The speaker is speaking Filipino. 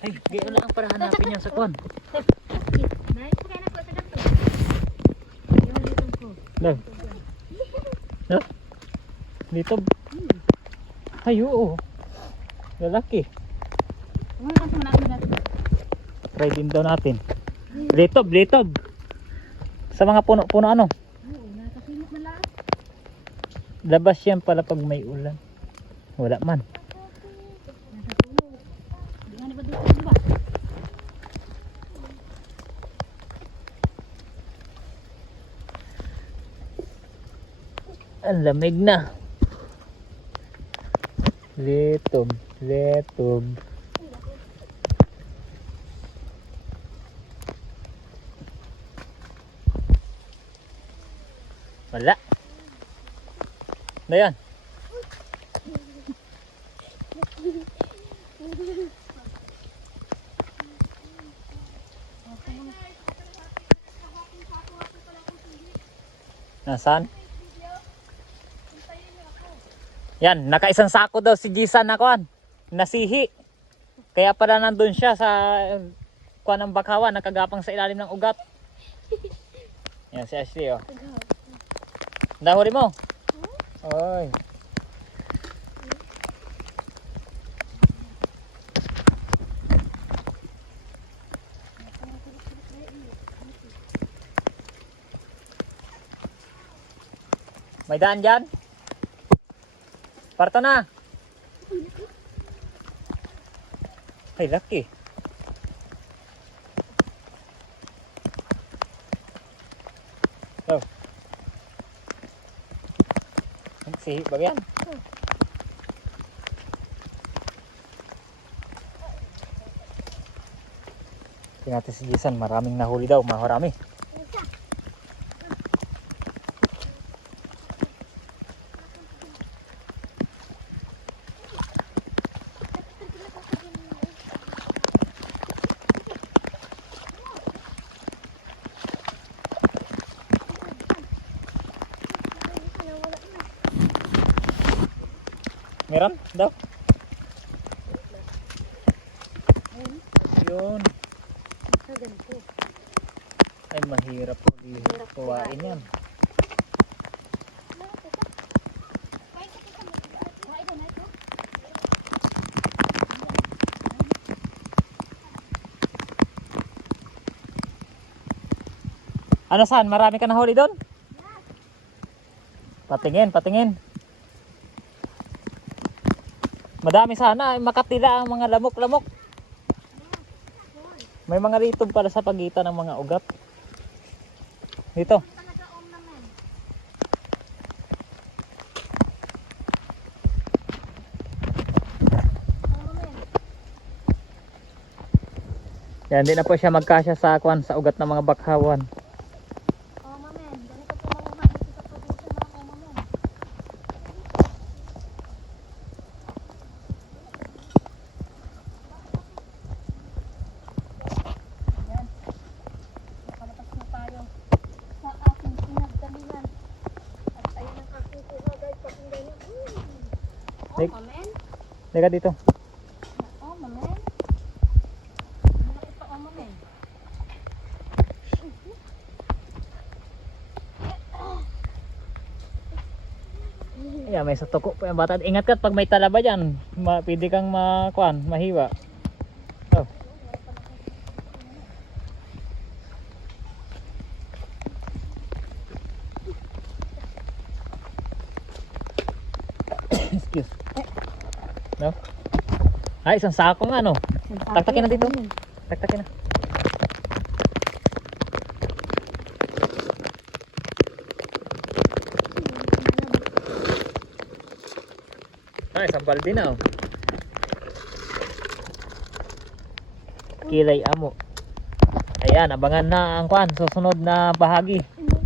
Ay, gano'n lang para hanapin yan sa kwan. Lang. No? Dito. Ay, oo. Lalaki. Try din daw natin. Litob, litob. Sa mga puno-puno ano. Labas yan pala pag may ulan. Wala man. Nasa puno. Di nga na ba dito, di ba? Ang lamig na. Litob, litob. Wala. Na yan. Nasaan? Yan, nakaisang sako daw si Jisan na kuan. Nasihi. Kaya pala nandun siya sa kuan ng bakawan, nakagapang sa ilalim ng ugat. Yan si Ashley oh. Dahuli mo. Oy. May daan dyan? Parto na. Ay, laki. Oh. Sihi ba yan? Tingnan natin si Jason, maraming nahuli daw, marami. Meron daw? Yun. Ay, mahirap po. Di kuwain yan. Ano saan? Marami ka nahuli doon? Patingin, patingin. Madami sana. Ay, makatila ang mga lamok-lamok. May mga ritob pala sa pagitan ng mga ugat. Dito. Yan, hindi na po siya magkasya sa kwan sa ugat ng mga bakhawan. Oh, mamen. Ganito po mga dito sa probinsya mga oh, mamen. Ayan. Nakalapas na tayo sa aking pinagdalihan. At ayun ang aking kuha guys. Pakinggan niyo. Oh, Tek- mamen. Teka dito. Oh, mamen. Malaki pa, oh, mamen. Ayan, may sa tuko po yung bata. Ingat ka pag may talaba dyan. Ma pwede kang makuan, mahiwa. Oh. Excuse. No? Ay, isang sako nga no. Taktakin na dito. Taktakin na. Ay, isang balde na oh. Kilay amo. Ayan, abangan na ang kwan. Susunod na bahagi.